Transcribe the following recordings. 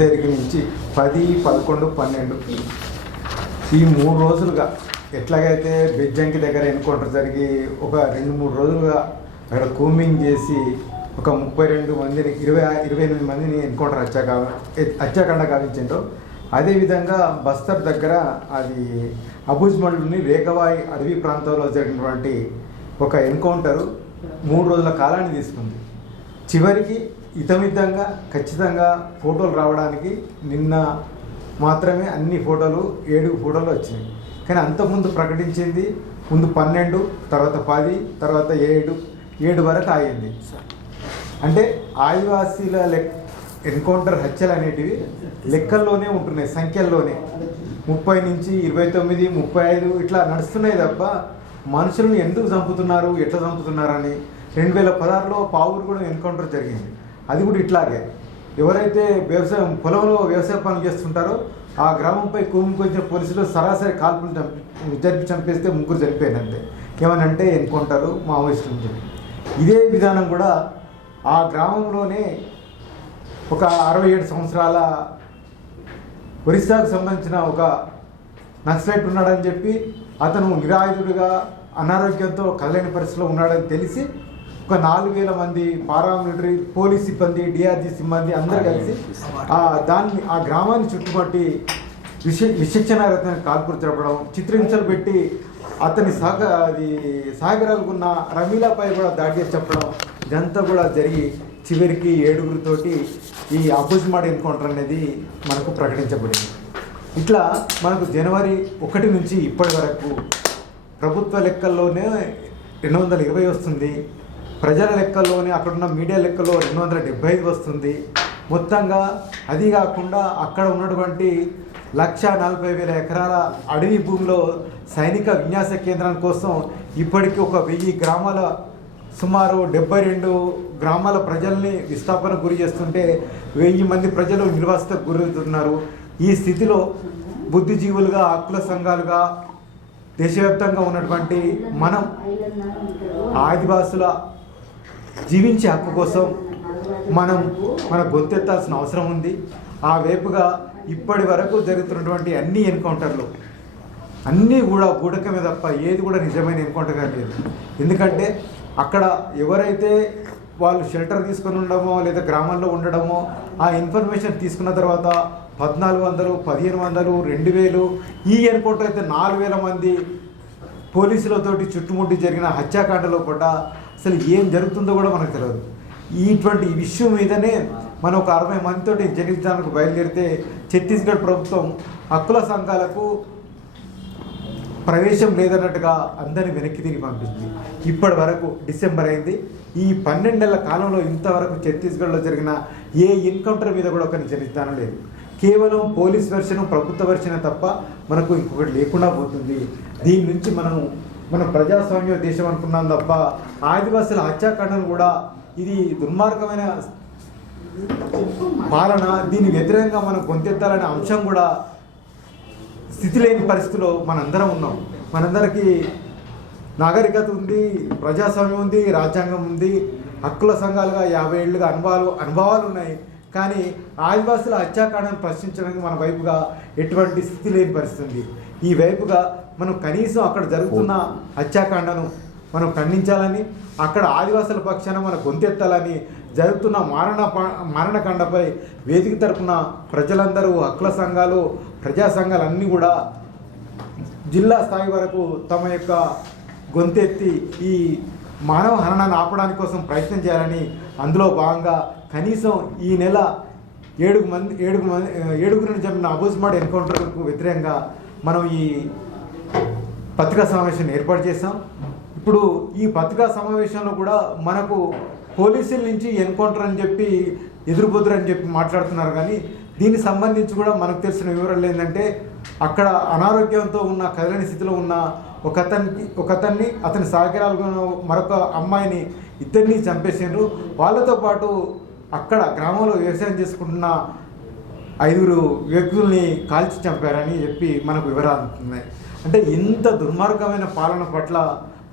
తేదీకి నుంచి పది పదకొండు పన్నెండు. ఈ మూడు రోజులుగా ఎట్లాగైతే బెజ్జంకి దగ్గర ఎన్కౌంటర్ జరిగి ఒక రెండు మూడు రోజులుగా అక్కడ కూమింగ్ చేసి ఒక ముప్పై రెండు మందిని ఇరవై ఇరవై ఎనిమిది మందిని ఎన్కౌంటర్ వచ్చాక హత్యాకాండ గావించిండ్రో. అదేవిధంగా బస్తర్ దగ్గర అది అబుజ్మండ్లోని రేఖవాయి అడవి ప్రాంతంలో జరిగినటువంటి ఒక ఎన్కౌంటరు మూడు రోజుల కాలాన్ని తీసుకుంది. చివరికి ఇతమిద్దంగా ఖచ్చితంగా ఫోటోలు రావడానికి నిన్న మాత్రమే అన్ని ఫోటోలు ఏడు ఫోటోలు వచ్చినాయి. కానీ అంతకుముందు ప్రకటించింది ముందు పన్నెండు తర్వాత పది తర్వాత ఏడు ఏడు వరకు ఆగింది. అంటే ఆదివాసీల లెక్ ఎన్కౌంటర్ హత్యలు అనేటివి లెక్కల్లోనే ఉంటున్నాయి సంఖ్యల్లోనే. ముప్పై నుంచి ఇరవై తొమ్మిది ముప్పై ఐదు ఇట్లా నడుస్తున్నాయి తప్ప మనుషులను ఎందుకు చంపుతున్నారు ఎట్లా చంపుతున్నారని రెండు వేల పదహారులో పావురు కూడా ఎన్కౌంటర్ జరిగింది. అది కూడా ఇట్లాగే. ఎవరైతే వ్యవసాయం పొలంలో వ్యవసాయ పనులు చేస్తుంటారో ఆ గ్రామంపై కూముకొచ్చిన పోలీసులు సరాసరి కాల్పులు చంపి జరిపి చంపేస్తే ముగ్గురు చనిపోయినంతే. ఏమనంటే ఎన్నుకుంటారు మావోయిస్టులు అని చెప్పి. ఇదే విధానం కూడా ఆ గ్రామంలోనే ఒక అరవై ఏడు సంవత్సరాల ఒరిస్సాకు సంబంధించిన ఒక నక్సలైట్ ఉన్నాడని చెప్పి అతను నిరాయుధుడిగా అనారోగ్యంతో కదలేని పరిస్థితిలో ఉన్నాడని తెలిసి ఒక నాలుగు వేల మంది పారామిలిటరీ పోలీస్ సిబ్బంది డిఆర్జీ సిబ్బంది అందరూ కలిసి ఆ దాన్ని ఆ గ్రామాన్ని చుట్టుపట్టి విశ విశిక్షణ కాల్పులు జరపడం చిత్రహింసలు పెట్టి అతని సహక అది సహకారాలకున్న రమీలాపై కూడా దాడి చేసి చెప్పడం ఇదంతా కూడా జరిగి చివరికి ఏడుగురితోటి ఈ అపోజిమాడ్ ఎన్కౌంటర్ అనేది మనకు ప్రకటించబడింది. ఇట్లా మనకు జనవరి ఒకటి నుంచి ఇప్పటి వరకు ప్రభుత్వ లెక్కల్లోనే రెండు వందల ఇరవై వస్తుంది. ప్రజల లెక్కల్లోనే అక్కడున్న మీడియా లెక్కలో రెండు వందల డెబ్బై ఐదు వస్తుంది. మొత్తంగా అది కాకుండా అక్కడ ఉన్నటువంటి లక్ష నలభై వేల ఎకరాల అడవి భూమిలో సైనిక విన్యాస కేంద్రం కోసం ఇప్పటికీ ఒక వెయ్యి గ్రామాల సుమారు డెబ్బై రెండు గ్రామాల ప్రజల్ని విస్థాపన గురి చేస్తుంటే వెయ్యి మంది ప్రజలు నిర్వాసిత గురవుతున్నారు. ఈ స్థితిలో బుద్ధిజీవులుగా హక్కుల సంఘాలుగా దేశవ్యాప్తంగా ఉన్నటువంటి మనం ఆదివాసుల జీవించే హక్కు కోసం మనం మన గొంతెత్తాల్సిన అవసరం ఉంది. ఆ వైపుగా ఇప్పటి వరకు జరుగుతున్నటువంటి అన్ని ఎన్కౌంటర్లు అన్నీ కూడా గూడకమే తప్ప ఏది కూడా నిజమైన ఎన్కౌంటర్ లేదు. ఎందుకంటే అక్కడ ఎవరైతే వాళ్ళు షెల్టర్ తీసుకొని ఉండడమో లేదా గ్రామంలో ఉండడమో ఆ ఇన్ఫర్మేషన్ తీసుకున్న తర్వాత పద్నాలుగు వందలు పదిహేను వందలు రెండు వేలు ఈ ఎన్కౌంటర్ అయితే నాలుగు వేల మంది పోలీసులతోటి చుట్టుముట్టి జరిగిన హత్యాకాండలో కూడా అసలు ఏం జరుగుతుందో కూడా మనకు తెలియదు ఇటువంటి విషయం మీదనే మనం ఒక అరవై మందితోటి జనించడానికి బయలుదేరితే ఛత్తీస్గఢ్ ప్రభుత్వం హక్కుల సంఘాలకు ప్రవేశం లేదన్నట్టుగా అందరిని వెనక్కి తిరిగి పంపించింది. ఇప్పటి వరకు డిసెంబర్ అయింది. ఈ పన్నెండు నెలల కాలంలో ఇంతవరకు ఛత్తీస్గఢ్లో జరిగిన ఏ ఎన్కౌంటర్ మీద కూడా ఒక చరిత్ర లేదు. కేవలం పోలీస్ వెర్షన్ ప్రభుత్వ వెర్షన్ తప్ప మనకు ఇంకొకటి లేకుండా పోతుంది. దీని నుంచి మనం మన ప్రజాస్వామ్య దేశం అనుకున్నాం తప్ప ఆదివాసుల హత్యాకాండలు కూడా ఇది దుర్మార్గమైన పాలన దీని వ్యతిరేకంగా మనం గొంతెత్తాలనే అంశం కూడా స్థితి లేని పరిస్థితిలో మనందరం ఉన్నాం. మనందరికీ నాగరికత ఉంది ప్రజాస్వామ్యం ఉంది రాజ్యాంగం ఉంది హక్కుల సంఘాలుగా యాభై ఏళ్ళుగా అనుభవాలు అనుభవాలు ఉన్నాయి. కానీ ఆదివాసుల హత్యాకాండను ప్రశ్నించడానికి మన వైపుగా ఎటువంటి స్థితి లేని పరిస్థితి ఉంది. ఈ వైపుగా మనం కనీసం అక్కడ జరుగుతున్న హత్యాకాండను మనం ఖండించాలని అక్కడ ఆదివాసుల పక్షాన మన గొంతెత్తాలని జరుగుతున్న మారణ మరణకాండపై వేదిక తరపున ప్రజలందరూ హక్కుల సంఘాలు ప్రజా సంఘాలు అన్నీ కూడా జిల్లా స్థాయి వరకు తమ యొక్క గొంతెత్తి ఈ మానవ హరణాన్ని ఆపడానికి కోసం ప్రయత్నం చేయాలని అందులో భాగంగా కనీసం ఈ నెల ఏడుగు మంది ఏడుగు మంది ఏడుగురిని చంపిన అబూజ్మాడ్ ఎన్కౌంటర్కు వ్యతిరేకంగా మనం ఈ పత్రికా సమావేశాన్ని ఏర్పాటు చేస్తాం ఇప్పుడు ఈ పత్రికా సమావేశంలో కూడా మనకు పోలీసుల నుంచి ఎన్కౌంటర్ అని చెప్పి ఎదురుబొదురు అని చెప్పి మాట్లాడుతున్నారు. కానీ దీనికి సంబంధించి కూడా మనకు తెలిసిన వివరాలు ఏంటంటే అక్కడ అనారోగ్యంతో ఉన్న కదలని స్థితిలో ఉన్న ఒక అతనికి ఒక అతన్ని అతని సహకారాలు మరొక అమ్మాయిని ఇద్దరిని చంపేసిండ్రు. వాళ్ళతో పాటు అక్కడ గ్రామంలో వ్యవసాయం చేసుకుంటున్న ఐదుగురు వ్యక్తుల్ని కాల్చి చంపారని చెప్పి మనకు వివరాలు అందుతున్నాయి అంటే ఇంత దుర్మార్గమైన పాలన పట్ల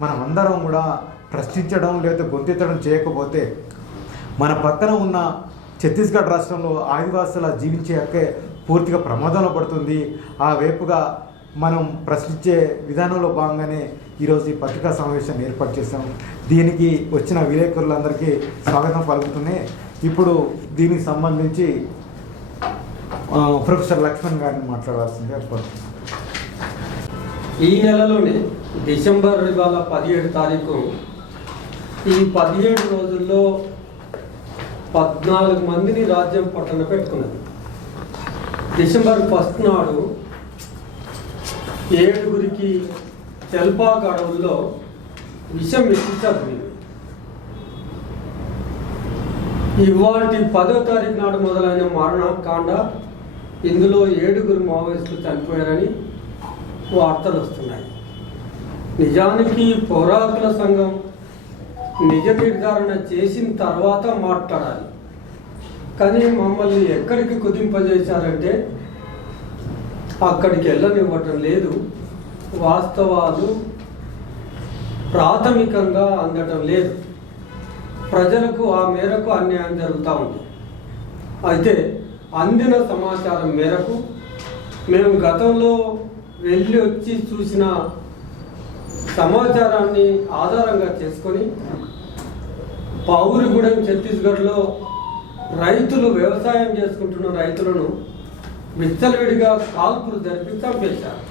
మనం అందరం కూడా ప్రశ్నించడం లేదా గొంతెత్తడం చేయకపోతే మన పక్కన ఉన్న ఛత్తీస్గఢ్ రాష్ట్రంలో ఆదివాసుల జీవించే హక్కే పూర్తిగా ప్రమాదంలో పడుతుంది. ఆ వైపుగా మనం ప్రశ్నించే విధానంలో భాగంగానే ఈరోజు ఈ పత్రికా సమావేశాన్ని ఏర్పాటు చేశాం. దీనికి వచ్చిన విలేకరులందరికీ స్వాగతం పలుకుతూనే ఇప్పుడు దీనికి సంబంధించి ప్రొఫెసర్ లక్ష్మణ్ గారిని మాట్లాడాల్సిందిగా కోరుతున్నాను. ఈ నెలలోనే డిసెంబర్ ఇవాళ పదిహేడు తారీఖు ఈ పదిహేడు రోజుల్లో పద్నాలుగు మందిని రాజ్యం పట్టణ పెట్టుకున్నది. డిసెంబర్ ఫస్ట్ నాడు ఏడుగురికి తెల్పాక్ అడవుల్లో విషం ఎక్కించారు చదివింది ఇవాటి పదో తారీఖు నాడు మొదలైన మరణకాండ ఇందులో ఏడుగురు మావోయిస్టులు చనిపోయారని వార్తలు వస్తున్నాయి. నిజానికి పౌరాకుల సంఘం నిజ నిర్ధారణ చేసిన తర్వాత మాట్లాడాలి. కానీ మమ్మల్ని ఎక్కడికి కుదింపజేశారంటే అక్కడికి వెళ్ళనివ్వటం లేదు. వాస్తవాలు ప్రాథమికంగా అందటం లేదు. ప్రజలకు ఆ మేరకు అన్యాయం జరుగుతూ ఉంది. అయితే అందిన సమాచారం మేరకు మేము గతంలో వెళ్ళి వచ్చి చూసిన సమాచారాన్ని ఆధారంగా చేసుకొని పౌరిగూడెం ఛత్తీస్గఢ్లో రైతులు వ్యవసాయం చేసుకుంటున్న రైతులను విచ్చలవిడిగా కాల్పులు జరిపి చంపేశారు.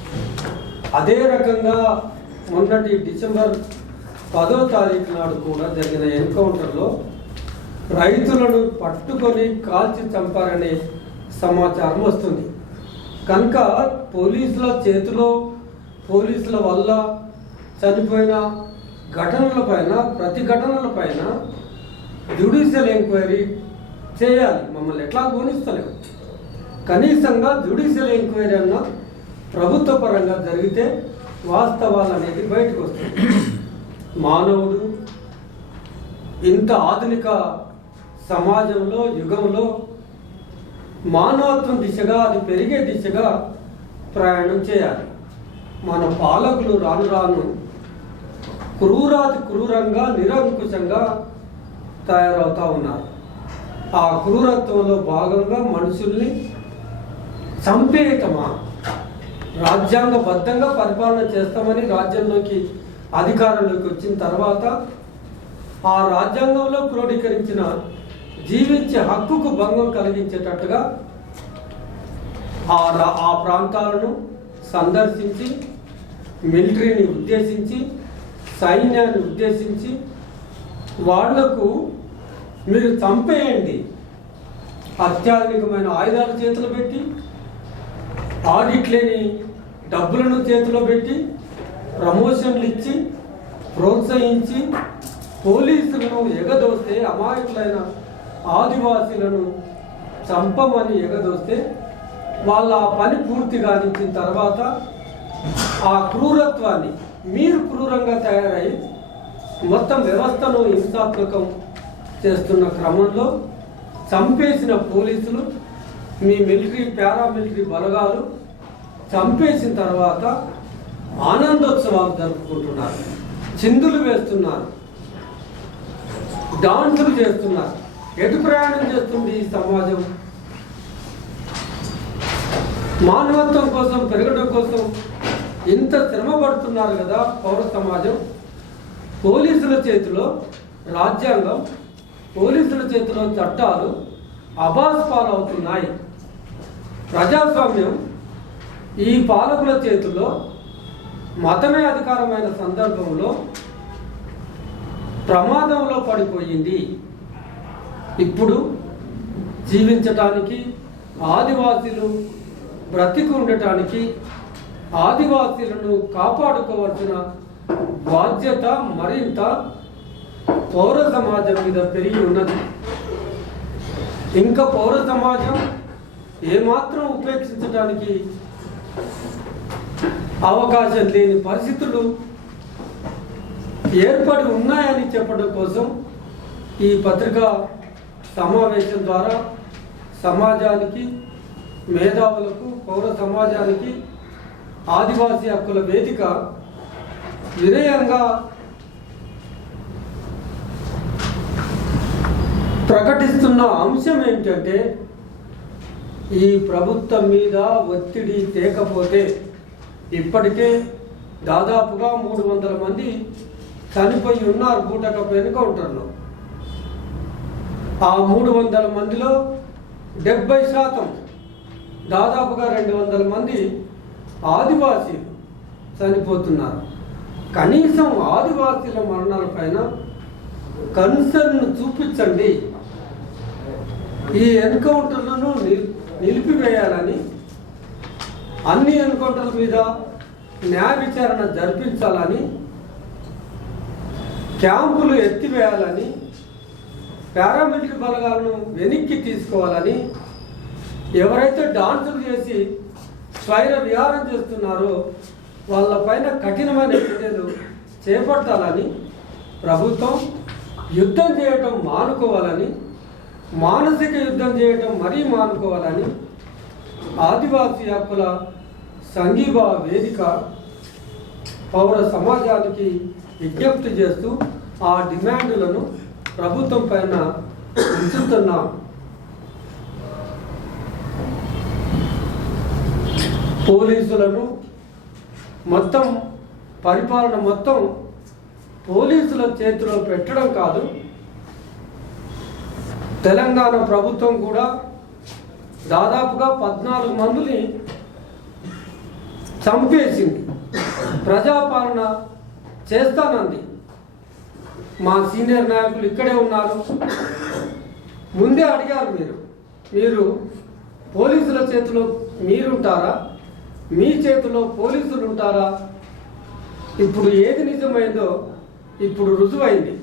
అదే రకంగా మొన్నటి డిసెంబర్ పదో తారీఖు నాడు కూడా జరిగిన ఎన్కౌంటర్లో రైతులను పట్టుకొని కాల్చి చంపారనే సమాచారం వస్తుంది. కనుక పోలీసుల చేతిలో పోలీసుల వల్ల చనిపోయిన ఘటనల పైన ప్రతి ఘటనల పైన జ్యుడిషియల్ ఎంక్వైరీ చేయాలి. మమ్మల్ని ఎట్లా గోనిస్తలేము కనీసంగా జ్యుడిషియల్ ఎంక్వైరీ అన్న ప్రభుత్వ పరంగా జరిగితే వాస్తవాలు అనేది బయటకు వస్తుంది మానవుడు ఇంత ఆధునిక సమాజంలో యుగంలో మానవత్వం దిశగా అది పెరిగే దిశగా ప్రయాణం చేయాలి. మన పాలకులు రాను రాను క్రూరాతి క్రూరంగా నిరంకుశంగా తయారవుతా ఉన్నారు. ఆ క్రూరత్వంలో భాగంగా మనుషుల్ని చంపేయటమా రాజ్యాంగబద్ధంగా పరిపాలన చేస్తామని రాజ్యంలోకి అధికారంలోకి వచ్చిన తర్వాత ఆ రాజ్యాంగంలో క్రోడీకరించిన జీవించే హక్కుకు భంగం కలిగించేటట్టుగా ఆ ఆ ప్రాంతాలను సందర్శించి మిలిటరీని ఉద్దేశించి సైన్యాన్ని ఉద్దేశించి వాళ్ళకు మీరు చంపేయండి. అత్యాధునికమైన ఆయుధాలు చేతిలో పెట్టి ఆడిట్ లేని డబ్బులను చేతిలో పెట్టి ప్రమోషన్లు ఇచ్చి ప్రోత్సహించి పోలీసులను ఎగదోస్తే అమాయకులైన ఆదివాసీలను చంపమని ఎగదోస్తే వాళ్ళ ఆ పని పూర్తి గావించిన తర్వాత ఆ క్రూరత్వాన్ని మీరు క్రూరంగా తయారై మొత్తం వ్యవస్థను హింసాత్మకం చేస్తున్న క్రమంలో చంపేసిన పోలీసులు మీ మిలిటరీ పారామిలిటరీ బలగాలు చంపేసిన తర్వాత ఆనందోత్సవాలు జరుపుకుంటున్నారు చిందులు వేస్తున్నారు డాన్సులు చేస్తున్నారు. ఎటు ప్రయాణం చేస్తుంది ఈ సమాజం? మానవత్వం కోసం పెరగడం కోసం ఇంత శ్రమ పడుతున్నారు కదా పౌర సమాజం. పోలీసుల చేతిలో రాజ్యాంగం పోలీసుల చేతిలో చట్టాలు అబాస్ పాలవుతున్నాయి. ప్రజాస్వామ్యం ఈ పాలకుల చేతుల్లో మతమే అధికారమైన సందర్భంలో ప్రమాదంలో పడిపోయింది. ఇప్పుడు జీవించటానికి ఆదివాసీలు బ్రతికి ఉండటానికి ఆదివాసీలను కాపాడుకోవాల్సిన బాధ్యత మరింత పౌర సమాజం మీద పెరిగి ఉన్నది. ఇంకా పౌర సమాజం ఏమాత్రం ఉపేక్షించడానికి అవకాశం లేని పరిస్థితులు ఏర్పడి ఉన్నాయని చెప్పడం కోసం ఈ పత్రికా సమావేశం ద్వారా సమాజానికి మేధావులకు పౌర సమాజానికి ఆదివాసీ హక్కుల వేదిక వినయంగా ప్రకటిస్తున్న అంశం ఏంటంటే ఈ ప్రభుత్వం మీద ఒత్తిడి తేకపోతే ఇప్పటికే దాదాపుగా మూడు వందల మంది చనిపోయి ఉన్నారు బూటకపు ఎన్కౌంటర్లో. ఆ మూడు వందల మందిలో డెబ్బై శాతం దాదాపుగా రెండు వందల మంది ఆదివాసీలు చనిపోతున్నారు. కనీసం ఆదివాసీల మరణాల పైన కన్సర్న్ చూపించండి. ఈ ఎన్కౌంటర్లను నిల్- నిలిపివేయాలని అన్ని ఎన్కౌంటర్ల మీద న్యాయ విచారణ జరిపించాలని క్యాంపులు ఎత్తివేయాలని పారామిలిటరీ బలగాలను వెనక్కి తీసుకోవాలని ఎవరైతే డాన్సులు చేసి స్వైర విహారం చేస్తున్నారో వాళ్ళపైన కఠినమైన చర్యలు చేపట్టాలని ప్రభుత్వం యుద్ధం చేయటం మానుకోవాలని మానసిక యుద్ధం చేయటం మరీ మానుకోవాలని ఆదివాసీ హక్కుల సంఘీభావ వేదిక పౌర సమాజానికి విజ్ఞప్తి చేస్తూ ఆ డిమాండ్లను ప్రభుత్వం పైన ఉంచుతున్నాం పోలీసులను మొత్తం పరిపాలన మొత్తం పోలీసుల చేతిలో పెట్టడం కాదు. తెలంగాణ ప్రభుత్వం కూడా దాదాపుగా పద్నాలుగు మందిని చంపేసింది. ప్రజాపాలన చేస్తానంది. మా సీనియర్ నాయకులు ఇక్కడే ఉన్నారు. ముందే అడిగారు మీరు. మీరు పోలీసుల చేతిలో మీరుంటారా? మీ చేతిలో పోలీసులు ఉంటారా ఇప్పుడు ఏది నిజమైందో ఇప్పుడు రుజువైంది.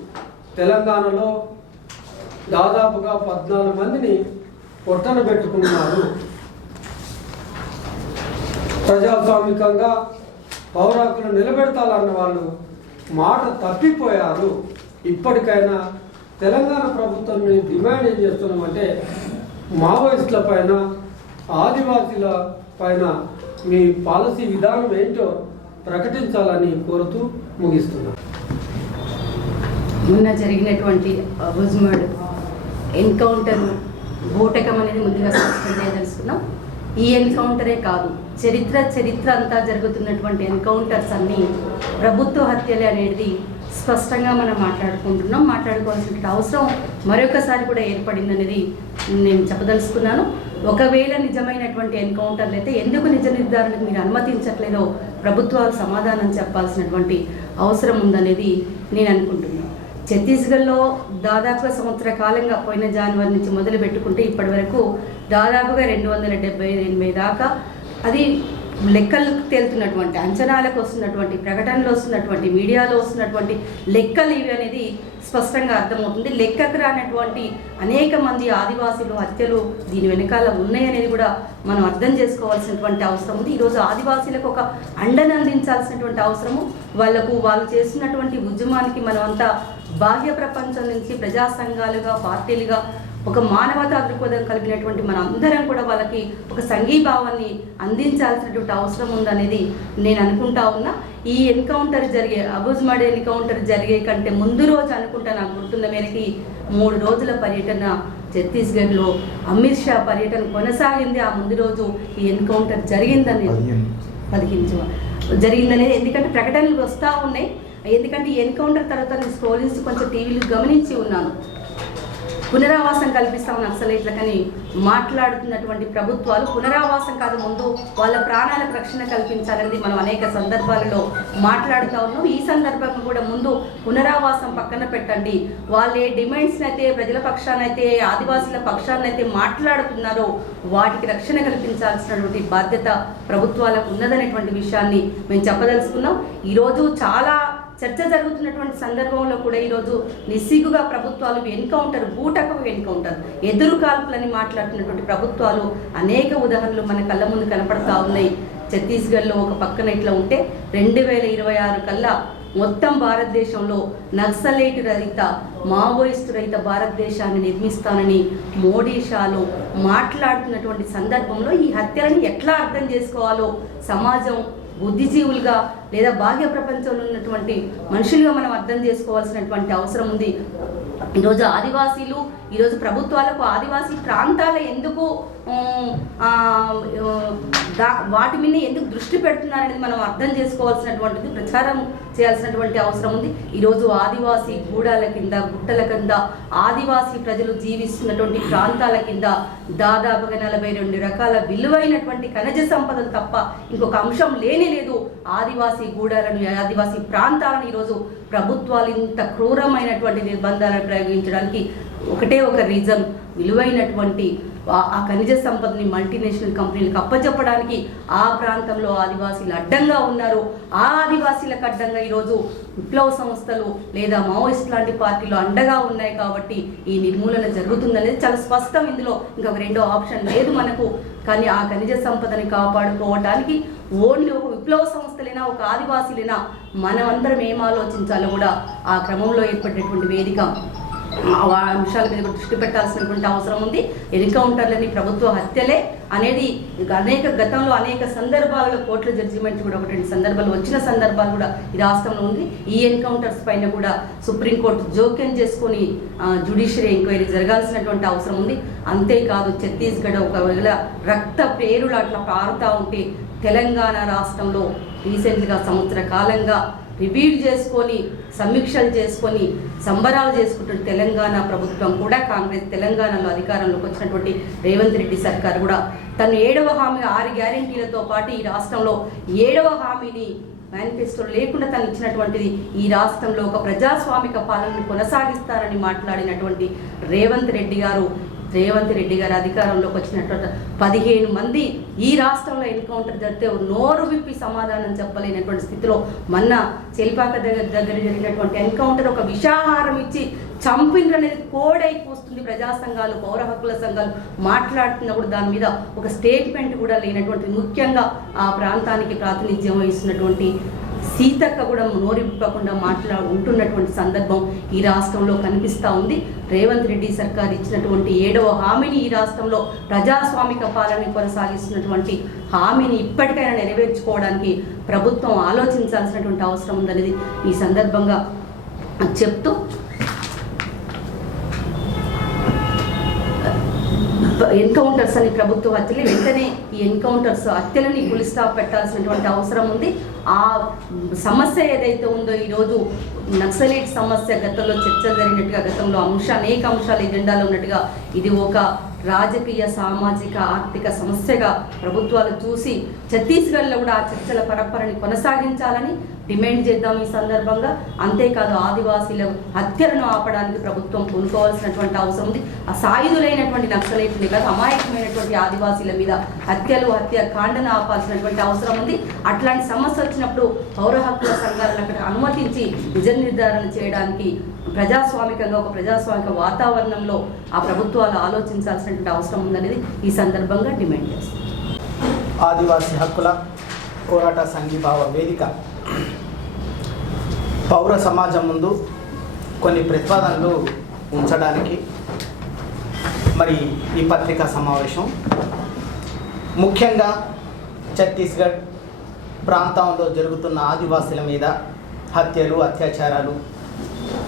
తెలంగాణలో దాదాపుగా పద్నాలుగు మందిని పొట్టన పెట్టుకున్నారు. ప్రజాస్వామికంగా పౌరాకులు నిలబెడతాలన్న వాళ్ళు మాట తప్పిపోయారు. ఇప్పటికైనా తెలంగాణ ప్రభుత్వాన్ని డిమాండ్ ఏం చేస్తున్నామంటే మావోయిస్టుల పైన ఆదివాసీల పైన మీ పాలసీ విధానం ఏంటో ప్రకటించాలని కోరుతూ ముగిస్తున్నాను నిన్న జరిగినటువంటి అబుజ్మడ్ ఎన్కౌంటర్ బూటకం అనేది ముందుగా స్పష్టంగా తెలుసుకున్నాం. ఈ ఎన్కౌంటరే కాదు చరిత్ర చరిత్ర అంతా జరుగుతున్నటువంటి ఎన్కౌంటర్స్ అన్నీ ప్రభుత్వ హత్యలే అనేది స్పష్టంగా మనం మాట్లాడుకుంటున్నాం. మాట్లాడుకోవాల్సిన అవసరం మరొకసారి కూడా ఏర్పడింది అనేది నేను చెప్పదలుచుకున్నాను. ఒకవేళ నిజమైనటువంటి ఎన్కౌంటర్లు అయితే ఎందుకు నిజ నిర్ధారణకు మీరు అనుమతించట్లేదో ప్రభుత్వాలు సమాధానం చెప్పాల్సినటువంటి అవసరం ఉందనేది నేను అనుకుంటున్నాను ఛత్తీస్గఢ్లో దాదాపుగా సంవత్సర కాలంగా పోయిన జనవరి నుంచి మొదలు పెట్టుకుంటే ఇప్పటి వరకు దాదాపుగా రెండు వందల డెబ్బై ఎనిమిది దాకా అది లెక్కలకు తేలుతున్నటువంటి అంచనాలకు వస్తున్నటువంటి ప్రకటనలు వస్తున్నటువంటి మీడియాలో వస్తున్నటువంటి లెక్కలు ఇవి అనేది స్పష్టంగా అర్థమవుతుంది. లెక్కకు రానటువంటి అనేక మంది ఆదివాసులు హత్యలు దీని వెనకాల ఉన్నాయనేది కూడా మనం అర్థం చేసుకోవాల్సినటువంటి అవసరం ఉంది. ఈరోజు ఆదివాసీలకు ఒక అండను అందించాల్సినటువంటి అవసరము. వాళ్ళకు వాళ్ళు చేస్తున్నటువంటి ఉద్యమానికి మనం అంతా బాహ్య ప్రపంచం నుంచి ప్రజా సంఘాలుగా పార్టీలుగా ఒక మానవతా దృక్పథం కలిగినటువంటి మన అందరం కూడా వాళ్ళకి ఒక సంఘీభావాన్ని అందించాల్సినటువంటి అవసరం ఉందనేది నేను అనుకుంటా ఉన్నా. ఈ ఎన్కౌంటర్ జరిగే అబుజ్మడ్ ఎన్కౌంటర్ జరిగే కంటే ముందు రోజు అనుకుంటా నాకు గుర్తున్న మేరకి మూడు రోజుల పర్యటన ఛత్తీస్గఢ్లో అమిత్ షా పర్యటన కొనసాగింది. ఆ ముందు రోజు ఈ ఎన్కౌంటర్ జరిగిందని పదిహేను. పదిహించు జరిగిందనేది ఎందుకంటే ప్రకటనలు వస్తూ ఉన్నాయి. ఎందుకంటే ఈ ఎన్కౌంటర్ తర్వాత నేను స్టోరీస్ కొంచెం టీవీలు గమనించి ఉన్నాను. పునరావాసం కల్పిస్తాం నక్సలైట్లకని మాట్లాడుతున్నటువంటి ప్రభుత్వాలు పునరావాసం కాదు ముందు వాళ్ళ ప్రాణాలకు రక్షణ కల్పించాలని మనం అనేక సందర్భాలలో మాట్లాడుతూ ఉన్నాం. ఈ సందర్భంగా కూడా ముందు పునరావాసం పక్కన పెట్టండి. వాళ్ళు ఏ అయితే ప్రజల పక్షానైతే ఆదివాసుల పక్షానైతే మాట్లాడుతున్నారో వాటికి రక్షణ కల్పించాల్సినటువంటి బాధ్యత ప్రభుత్వాలకు ఉన్నదనేటువంటి విషయాన్ని మేము చెప్పదలుచుకున్నాం. ఈరోజు చాలా చర్చ జరుగుతున్నటువంటి సందర్భంలో కూడా ఈరోజు నిస్సిగ్గుగా ప్రభుత్వాలు ఎన్కౌంటర్ బూటకపు ఎన్కౌంటర్ ఎదురు కాల్పులని మాట్లాడుతున్నటువంటి ప్రభుత్వాలు అనేక ఉదాహరణలు మన కళ్ళ ముందు కనపడతా ఉన్నాయి. ఛత్తీస్గఢ్లో ఒక పక్కన ఇట్లా ఉంటే రెండు వేల ఇరవై ఆరు కల్లా మొత్తం భారతదేశంలో నక్సలైట్ రహిత మావోయిస్టు రహిత భారతదేశాన్ని నిర్మిస్తానని మోడీ షాలో మాట్లాడుతున్నటువంటి సందర్భంలో ఈ హత్యలను ఎట్లా అర్థం చేసుకోవాలో సమాజం బుద్ధిజీవులుగా లేదా బాహ్య ప్రపంచంలో ఉన్నటువంటి మనుషులుగా మనం అర్థం చేసుకోవాల్సినటువంటి అవసరం ఉంది. ఈరోజు ఆదివాసీలు ఈరోజు ప్రభుత్వాలకు ఆదివాసీ ప్రాంతాల ఎందుకు దా- వాటి మీద ఎందుకు దృష్టి పెడుతున్నారనేది మనం అర్థం చేసుకోవాల్సినటువంటిది ప్రచారం చేయాల్సినటువంటి అవసరం ఉంది. ఈరోజు ఆదివాసీ గూడాల కింద గుట్టల కింద ఆదివాసీ ప్రజలు జీవిస్తున్నటువంటి ప్రాంతాల కింద దాదాపుగా నలభై రెండు రకాల విలువైనటువంటి ఖనిజ సంపదలు తప్ప ఇంకొక అంశం లేనే లేదు. ఆదివాసీ గూడాలను ఆదివాసీ ప్రాంతాలను ఈరోజు ప్రభుత్వాలు ఇంత క్రూరమైనటువంటి నిర్బంధాలను ప్రయోగించడానికి ఒకటే ఒక రీజన్ విలువైనటువంటి ఆ- ఖనిజ సంపదని మల్టీనేషనల్ కంపెనీలకు అప్పచెప్పడానికి ఆ ప్రాంతంలో ఆదివాసీలు అడ్డంగా ఉన్నారు. ఆ ఆదివాసీలకు అడ్డంగా ఈరోజు విప్లవ సంస్థలు లేదా మావోయిస్ట్ లాంటి పార్టీలు అండగా ఉన్నాయి కాబట్టి ఈ నిర్మూలన జరుగుతుందనేది చాలా స్పష్టం. ఇందులో ఇంకా రెండో ఆప్షన్ లేదు మనకు. కానీ ఆ ఖనిజ సంపదని కాపాడుకోవటానికి ఓన్లీ ఒక విప్లవ సంస్థలైనా ఒక ఆదివాసీలైనా మనమందరం ఏం ఆలోచించాలో కూడా ఆ క్రమంలో ఏర్పడినటువంటి వేదిక. ఆ అంశాల మీద దృష్టి పెట్టాల్సినటువంటి అవసరం ఉంది. ఎన్కౌంటర్లని ప్రభుత్వ హత్యలే అనేది అనేక గతంలో అనేక సందర్భాలలో కోర్టుల జడ్జిమెంట్ కూడా ఒకటి రెండు సందర్భాలు వచ్చిన సందర్భాలు కూడా ఈ రాష్ట్రంలో ఉంది. ఈ ఎన్కౌంటర్స్ పైన కూడా సుప్రీంకోర్టు జోక్యం చేసుకొని జుడిషియరీ ఎంక్వైరీ జరగాల్సినటువంటి అవసరం ఉంది. అంతేకాదు ఛత్తీస్గఢ్ ఒకవేళ రక్త పేరులు అట్లా పారుతూ ఉంటే తెలంగాణ రాష్ట్రంలో రీసెంట్గా సంవత్సర కాలంగా రివ్యూ చేసుకొని సమీక్షలు చేసుకొని సంబరాలు చేసుకుంటున్న తెలంగాణ ప్రభుత్వం కూడా కాంగ్రెస్ తెలంగాణలో అధికారంలోకి వచ్చినటువంటి రేవంత్ రెడ్డి సర్కార్ కూడా తను ఏడవ హామీ ఆరు గ్యారెంటీలతో పాటు ఈ రాష్ట్రంలో ఏడవ హామీని మేనిఫెస్టో లేకుండా తను ఇచ్చినటువంటిది ఈ రాష్ట్రంలో ఒక ప్రజాస్వామిక పాలనను కొనసాగిస్తారని మాట్లాడినటువంటి రేవంత్ రెడ్డి గారు రేవంత్ రెడ్డి గారు అధికారంలోకి వచ్చినటువంటి పదిహేను మంది ఈ రాష్ట్రంలో ఎన్కౌంటర్ జరిగితే నోరు విప్పి సమాధానం చెప్పలేనటువంటి స్థితిలో మొన్న చెలిపాక దగ్గర దగ్గర జరిగినటువంటి ఎన్కౌంటర్ ఒక విషాహారం ఇచ్చి చంపిందనేది అనేది కోడైపోస్తుంది. ప్రజా సంఘాలు పౌర హక్కుల సంఘాలు మాట్లాడుతున్నప్పుడు దాని మీద ఒక స్టేట్మెంట్ కూడా లేనటువంటి ముఖ్యంగా ఆ ప్రాంతానికి ప్రాతినిధ్యం వహిస్తున్నటువంటి సీతక్క కూడా నోరిప్పకుండా మాట్లా ఉంటున్నటువంటి సందర్భం ఈ రాష్ట్రంలో కనిపిస్తూ ఉంది. రేవంత్ రెడ్డి సర్కార్ ఇచ్చినటువంటి ఏడవ హామీని ఈ రాష్ట్రంలో ప్రజాస్వామిక పాలన కొనసాగిస్తున్నటువంటి హామీని ఇప్పటికైనా నెరవేర్చుకోవడానికి ప్రభుత్వం ఆలోచించాల్సినటువంటి అవసరం ఉందనేది ఈ సందర్భంగా చెప్తూ ఎన్కౌంటర్స్ అని ప్రభుత్వ హత్యలు వెంటనే ఈ ఎన్కౌంటర్స్ హత్యలని ఫుల్ స్టాప్ పెట్టాల్సినటువంటి అవసరం ఉంది. ఆ సమస్య ఏదైతే ఉందో ఈరోజు నక్సలైట్ సమస్య గతంలో చర్చ జరిగినట్టుగా గతంలో అంశ అనేక అంశాలు ఎజెండాలో ఉన్నట్టుగా ఇది ఒక రాజకీయ సామాజిక ఆర్థిక సమస్యగా ప్రభుత్వాలు చూసి ఛత్తీస్గఢ్లో కూడా ఆ చర్చల పరంపరని కొనసాగించాలని డిమాండ్ చేద్దాం ఈ సందర్భంగా. అంతేకాదు ఆదివాసీల హత్యలను ఆపడానికి ప్రభుత్వం కొనుక్కోవాల్సినటువంటి అవసరం ఉంది. ఆ సాయుధులైనటువంటి నక్సలైట్ని కాదు అమాయకమైనటువంటి ఆదివాసీల మీద హత్యలు హత్య కాండను ఆపాల్సినటువంటి అవసరం ఉంది. అట్లాంటి సమస్య వచ్చినప్పుడు పౌర హక్కుల సంఘాలను అక్కడ అనుమతించి నిజ నిర్ధారణ చేయడానికి ప్రజాస్వామికంగా ఒక ప్రజాస్వామిక వాతావరణంలో ఆ ప్రభుత్వాలు ఆలోచించాల్సినటువంటి అవసరం ఉందనేది ఈ సందర్భంగా డిమాండ్ చేస్తుంది. ఆదివాసీ హక్కుల పోరాట సంఘీభావ వేదిక. పౌర సమాజం ముందు కొన్ని ప్రతిపాదనలు ఉంచడానికి మరి ఈ పత్రికా సమావేశం. ముఖ్యంగా ఛత్తీస్గఢ్ ప్రాంతంలో జరుగుతున్న ఆదివాసుల మీద హత్యలు అత్యాచారాలు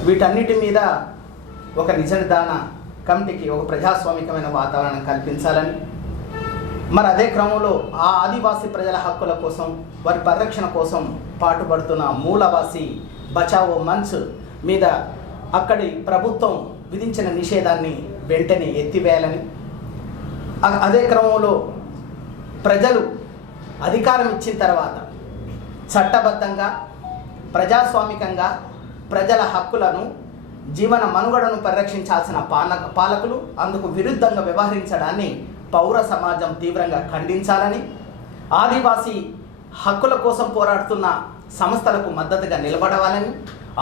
వీటన్నిటి మీద ఒక నిజనిదాన కమిటీకి ఒక ప్రజాస్వామికమైన వాతావరణం కల్పించాలని. మరి అదే క్రమంలో ఆ ఆదివాసీ ప్రజల హక్కుల కోసం వారి పరిరక్షణ కోసం పాటుపడుతున్న మూలవాసి బచావో మంచ్ మీద అక్కడి ప్రభుత్వం విధించిన నిషేధాన్ని వెంటనే ఎత్తివేయాలని. అదే క్రమంలో ప్రజలు అధికారం ఇచ్చిన తర్వాత చట్టబద్ధంగా ప్రజాస్వామికంగా ప్రజల హక్కులను జీవన మనుగడను పరిరక్షించాల్సిన పాలక పాలకులు అందుకు విరుద్ధంగా వ్యవహరించడాన్ని పౌర సమాజం తీవ్రంగా ఖండించాలని ఆదివాసీ హక్కుల కోసం పోరాడుతున్న సంస్థలకు మద్దతుగా నిలబడవాలని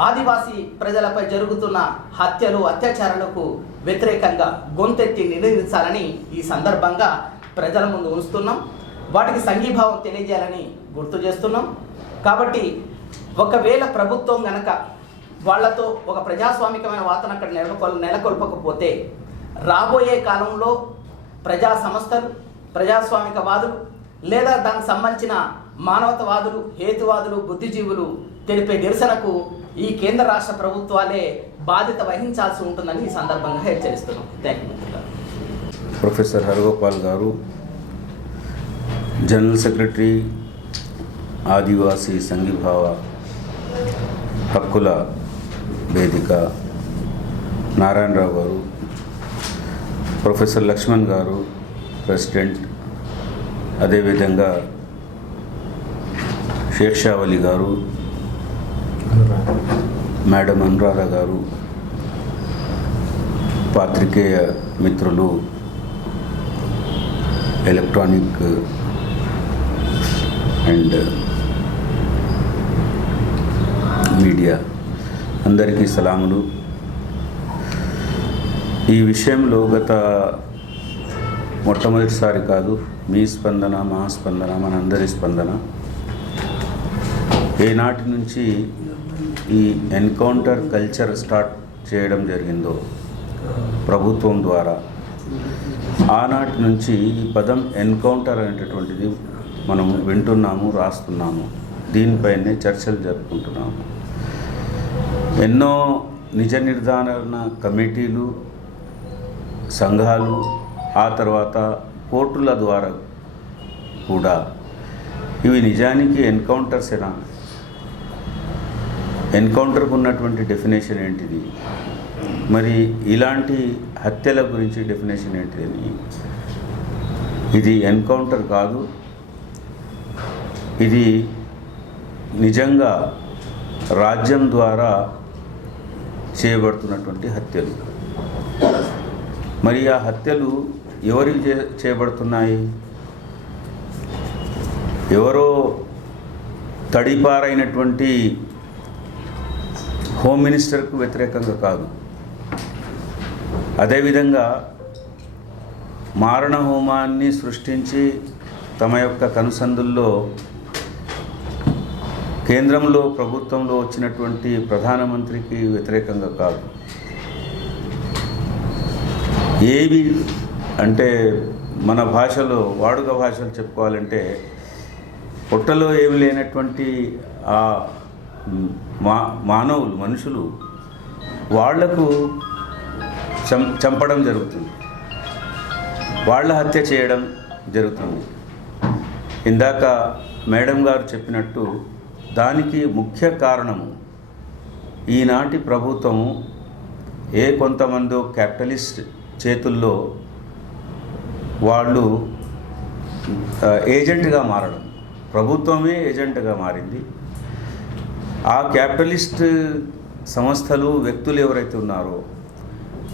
ఆదివాసీ ప్రజలపై జరుగుతున్న హత్యలు అత్యాచారాలకు వ్యతిరేకంగా గొంతెత్తి నిలదీంచాలని ఈ సందర్భంగా ప్రజల ముందు ఉంచుతున్నాం. వాటికి సంఘీభావం తెలియజేయాలని గుర్తు చేస్తున్నాం. కాబట్టి ఒకవేళ ప్రభుత్వం గనక వాళ్ళతో ఒక ప్రజాస్వామికమైన వాతావరణం అక్కడ నెలకొల్ నెలకొల్పకపోతే రాబోయే కాలంలో ప్రజా సంస్థలు ప్రజాస్వామికవాదులు లేదా దానికి సంబంధించిన మానవతవాదులు హేతువాదులు బుద్ధిజీవులు తెలిపే నిరసనకు ఈ కేంద్ర రాష్ట్ర ప్రభుత్వాలే బాధ్యత వహించాల్సి ఉంటుందని ఈ సందర్భంగా హెచ్చరిస్తున్నాం. థ్యాంక్ యూ ప్రొఫెసర్ హరగోపాల్ గారు జనరల్ సెక్రటరీ ఆదివాసీ సంఘీభావ హక్కుల వేదిక. నారాయణరావు గారు ప్రొఫెసర్ లక్ష్మణ్ గారు ప్రెసిడెంట్. అదేవిధంగా షేక్ షావలి గారు మేడం అనురాధ గారు పాత్రికేయ మిత్రులు ఎలక్ట్రానిక్ అండ్ మీడియా. అందరికీ సలాములు. ఈ విషయంలో గత మొట్టమొదటిసారి కాదు మీ స్పందన మా స్పందన మనందరి స్పందన. ఏనాటి నుంచి ఈ ఎన్కౌంటర్ కల్చర్ స్టార్ట్ చేయడం జరిగిందో ప్రభుత్వం ద్వారా. ఆనాటి నుంచి ఈ పదం ఎన్కౌంటర్ అనేటటువంటిది మనం వింటున్నాము రాస్తున్నాము. దీనిపైనే చర్చలు జరుపుకుంటున్నాము. ఎన్నో నిజ నిర్ధారణ కమిటీలు సంఘాలు ఆ తర్వాత కోర్టుల ద్వారా కూడా. ఇవి నిజానికి ఎన్కౌంటర్స్ ఎలా ఎన్కౌంటర్కు ఉన్నటువంటి డెఫినేషన్ ఏంటిది? మరి ఇలాంటి హత్యల గురించి డెఫినేషన్ ఏంటిది? ఇది ఎన్కౌంటర్ కాదు. ఇది నిజంగా రాజ్యం ద్వారా చేయబడుతున్నటువంటి హత్యలు. మరి ఆ హత్యలు ఎవరికి చే చేయబడుతున్నాయి? ఎవరో తడిపారైనటువంటి హోమ్ మినిస్టర్కు వ్యతిరేకంగా కాదు. అదేవిధంగా మారణ హోమాన్ని సృష్టించి తమ యొక్క కనుసందుల్లో కేంద్రంలో ప్రభుత్వంలో వచ్చినటువంటి ప్రధానమంత్రికి వ్యతిరేకంగా కాదు. ఏవి అంటే మన భాషలో వాడుక భాషలు చెప్పుకోవాలంటే పుట్టలో ఏమి లేనటువంటి ఆ మా మానవులు మనుషులు వాళ్ళకు చం చంపడం జరుగుతుంది. వాళ్ళ హత్య చేయడం జరుగుతుంది. ఇందాక మేడం గారు చెప్పినట్టు దానికి ముఖ్య కారణము ఈనాటి ప్రభుత్వము ఏ కొంతమందో క్యాపిటలిస్ట్ చేతుల్లో వాళ్ళు ఏజెంట్గా మారడం. ప్రభుత్వమే ఏజెంట్గా మారింది. ఆ క్యాపిటలిస్ట్ సంస్థలు వ్యక్తులు ఎవరైతే ఉన్నారో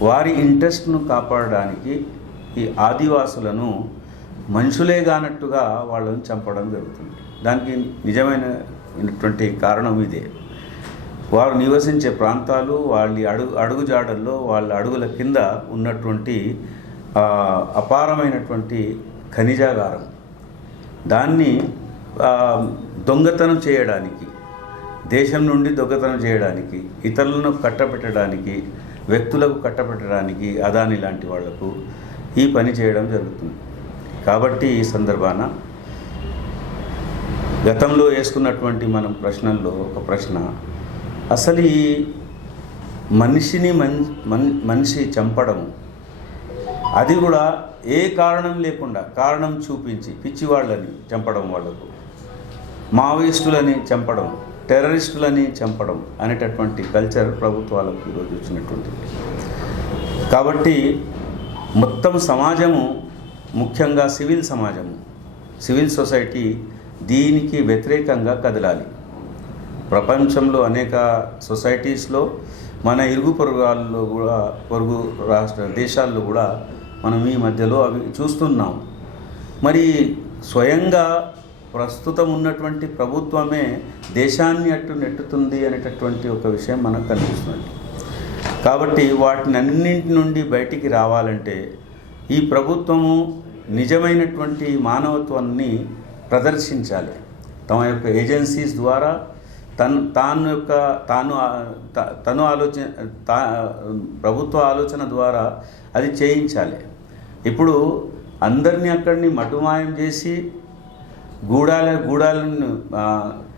వారి ఇంట్రెస్ట్ను కాపాడడానికి ఈ ఆదివాసులను మనుషులే కానట్టుగా వాళ్ళని చంపడం జరుగుతుంది. దానికి నిజమైన నిజమైనటువంటి కారణం ఇదే. వారు నివసించే ప్రాంతాలు వాళ్ళ అడుగు అడుగుజాడల్లో వాళ్ళ అడుగుల కింద ఉన్నటువంటి అపారమైనటువంటి ఖనిజాగారం. దాన్ని దొంగతనం చేయడానికి దేశం నుండి దొంగతనం చేయడానికి ఇతరులను కట్టబెట్టడానికి వ్యక్తులకు కట్టబెట్టడానికి అదాని లాంటి వాళ్ళకు ఈ పని చేయడం జరుగుతుంది. కాబట్టి ఈ సందర్భాన గతంలో వేసుకున్నటువంటి మనం ప్రశ్నల్లో ఒక ప్రశ్న అసలు ఈ మనిషిని మన్ మన్- మనిషి చంపడం అది కూడా ఏ కారణం లేకుండా కారణం చూపించి పిచ్చివాళ్ళని చంపడం వాళ్ళకు మావోయిస్టులని చంపడం టెర్రరిస్టులని చంపడం అనేటటువంటి కల్చర్ ప్రభుత్వాలకు ఈరోజు వచ్చినటువంటిది కాబట్టి మొత్తం సమాజము ముఖ్యంగా సివిల్ సమాజము సివిల్ సొసైటీ దీనికి వ్యతిరేకంగా కదలాలి. ప్రపంచంలో అనేక సొసైటీస్లో మన ఇరుగు పొరుగుల్లో కూడా పొరుగు రాష్ట్ర దేశాల్లో కూడా మనం ఈ మధ్యలో అవి చూస్తున్నాం. మరి స్వయంగా ప్రస్తుతం ఉన్నటువంటి ప్రభుత్వమే దేశాన్ని అట్టు నెట్టుతుంది అనేటటువంటి ఒక విషయం మనకు కనిపిస్తుంది. కాబట్టి వాటిని అన్నింటి నుండి బయటికి రావాలంటే ఈ ప్రభుత్వము నిజమైనటువంటి మానవత్వాన్ని ప్రదర్శించాలి. తమ యొక్క ఏజెన్సీస్ ద్వారా తను తాను యొక్క తాను తను ఆలోచన తా ప్రభుత్వ ఆలోచన ద్వారా అది చేయించాలి. ఇప్పుడు అందరినీ అక్కడిని మటుమాయం చేసి గూడాల గూడాలను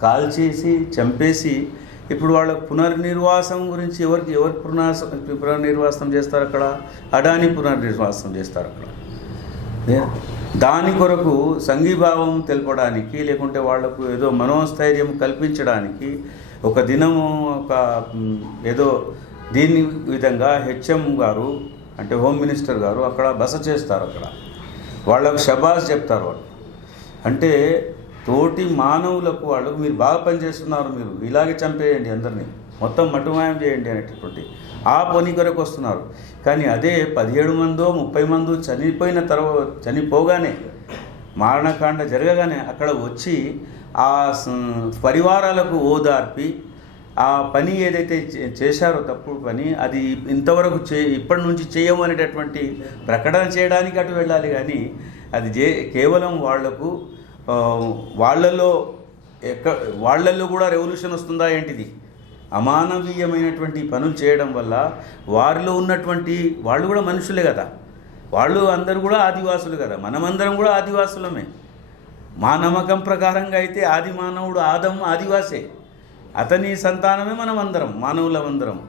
కాల్చేసి చంపేసి ఇప్పుడు వాళ్ళ పునర్నిర్వాసం గురించి ఎవరికి ఎవరు పునర్వాస పునర్నిర్వాసం చేస్తారు అక్కడ? అడాని పునర్నిర్వాసం చేస్తారు అక్కడ. దాని కొరకు సంఘీభావం తెలపడానికి లేకుంటే వాళ్ళకు ఏదో మనోస్థైర్యం కల్పించడానికి ఒక దినము ఒక ఏదో దీని విధంగా హెచ్ఎం గారు అంటే హోమ్ మినిస్టర్ గారు అక్కడ బస చేస్తారు అక్కడ. వాళ్ళకు షబాస్ చెప్తారు వాళ్ళు. అంటే తోటి మానవులకు వాళ్ళకు మీరు బాగా పనిచేస్తున్నారు మీరు ఇలాగే చంపేయండి అందరినీ. మొత్తం మటుమాయం చేయండి అనేటటువంటి ఆ పని కొరకు వస్తున్నారు. కానీ అదే పదిహేడు మందో ముప్పై మందో చనిపోయిన తర్వాత చనిపోగానే మారణకాండ జరగగానే అక్కడ వచ్చి ఆ పరివారాలకు ఓదార్పి ఆ పని ఏదైతే చే- చేశారో తప్పుడు పని అది ఇంతవరకు చే ఇప్పటి నుంచి చేయము అనేటటువంటి ప్రకటన చేయడానికి అటు వెళ్ళాలి కానీ అది జే కేవలం వాళ్ళకు వాళ్ళలో ఎక్క వాళ్ళల్లో కూడా రెవల్యూషన్ వస్తుందా ఏంటిది? అమానవీయమైనటువంటి పనులు చేయడం వల్ల వారిలో ఉన్నటువంటి వాళ్ళు కూడా మనుషులే కదా. వాళ్ళు అందరూ కూడా ఆదివాసులు కదా. మనమందరం కూడా ఆదివాసులమే. మా నమ్మకం ప్రకారంగా అయితే ఆది మానవుడు ఆదం ఆదివాసే. అతని సంతానమే మనం అందరం మానవులమందరం.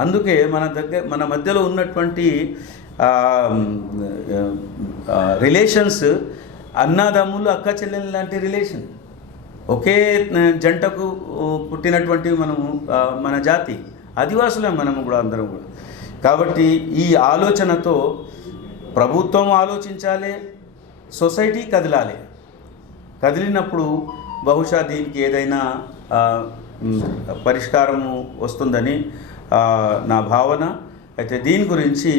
అందుకే మన దగ్గర మన మధ్యలో ఉన్నటువంటి రిలేషన్స్ అన్నదమ్ములు అక్క చెల్లెలు లాంటి రిలేషన్. ఒకే జంటకు పుట్టినటువంటి మనము మన జాతి ఆదివాసులే మనము కూడా అందరం కూడా. కాబట్టి ఈ ఆలోచనతో ప్రభుత్వం ఆలోచించాలి సొసైటీ కదలాలి. కదిలినప్పుడు బహుశా దీనికి ఏదైనా పరిష్కారము వస్తుందని నా భావన. అయితే దీని గురించి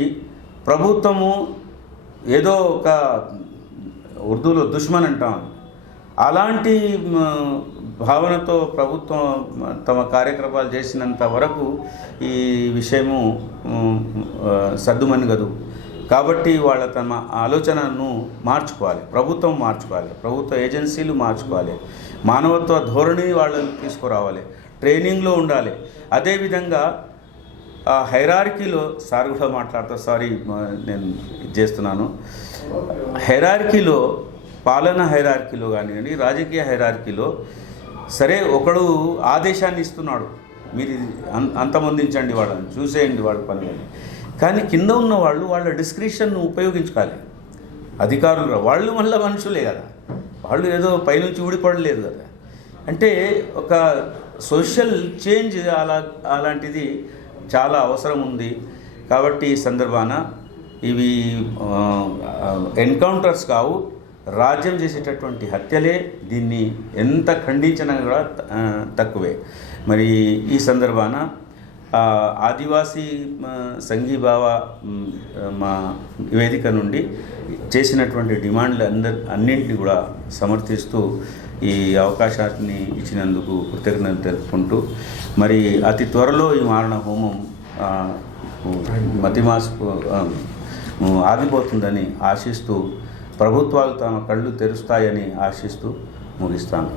ప్రభుత్వము ఏదో ఒక ఉర్దూలో దుష్మన్ అంటాం. అలాంటి భావనతో ప్రభుత్వం తమ కార్యక్రమాలు చేసినంత వరకు ఈ విషయము మ్, కాబట్టి వాళ్ళ తమ ఆలోచనను మార్చుకోవాలి. ప్రభుత్వం మార్చుకోవాలి. ప్రభుత్వ ఏజెన్సీలు మార్చుకోవాలి. మానవత్వ ధోరణి వాళ్ళని తీసుకురావాలి. ట్రైనింగ్లో ఉండాలి. అదేవిధంగా ఆ హైరార్కీలో సార్ కూడా మాట్లాడతా సారీ నేను ఇది చేస్తున్నాను. హైరార్కీలో పాలన హైరార్కీలో కానివ్వండి రాజకీయ హైరార్కీలో సరే ఒకడు ఆదేశాన్ని ఇస్తున్నాడు. మీరు ఇది అం- అంతమొందించండి వాళ్ళని చూసేయండి వాళ్ళ పనులని. కానీ కింద ఉన్న వాళ్ళు వాళ్ళ డిస్క్రిప్షన్ను ఉపయోగించుకోవాలి. అధికారులు వాళ్ళు మళ్ళీ మనుషులే కదా. వాళ్ళు ఏదో పైనుంచి ఊడిపడలేదు కదా. అంటే ఒక సోషల్ చేంజ్ అలా అలాంటిది చాలా అవసరం ఉంది. కాబట్టి ఈ సందర్భాన ఇవి ఎన్కౌంటర్స్ కావు. రాజ్యం చేసేటటువంటి హత్యలే దీన్ని ఎంత ఖండించినా కూడా తక్కువే. మరి ఈ సందర్భాన ఆదివాసీ సంఘీభావ మా వేదిక నుండి చేసినటువంటి డిమాండ్లు అందరి అన్నింటినీ కూడా సమర్థిస్తూ ఈ అవకాశాన్ని ఇచ్చినందుకు కృతజ్ఞతలు తెలుపుకుంటూ మరి అతి త్వరలో ఈ మారణ హోమం ఆ, మతిమాసు ఆగిపోతుందని ఆశిస్తూ ప్రభుత్వాలు తమ కళ్ళు తెరుస్తాయని ఆశిస్తూ ముగిస్తాను.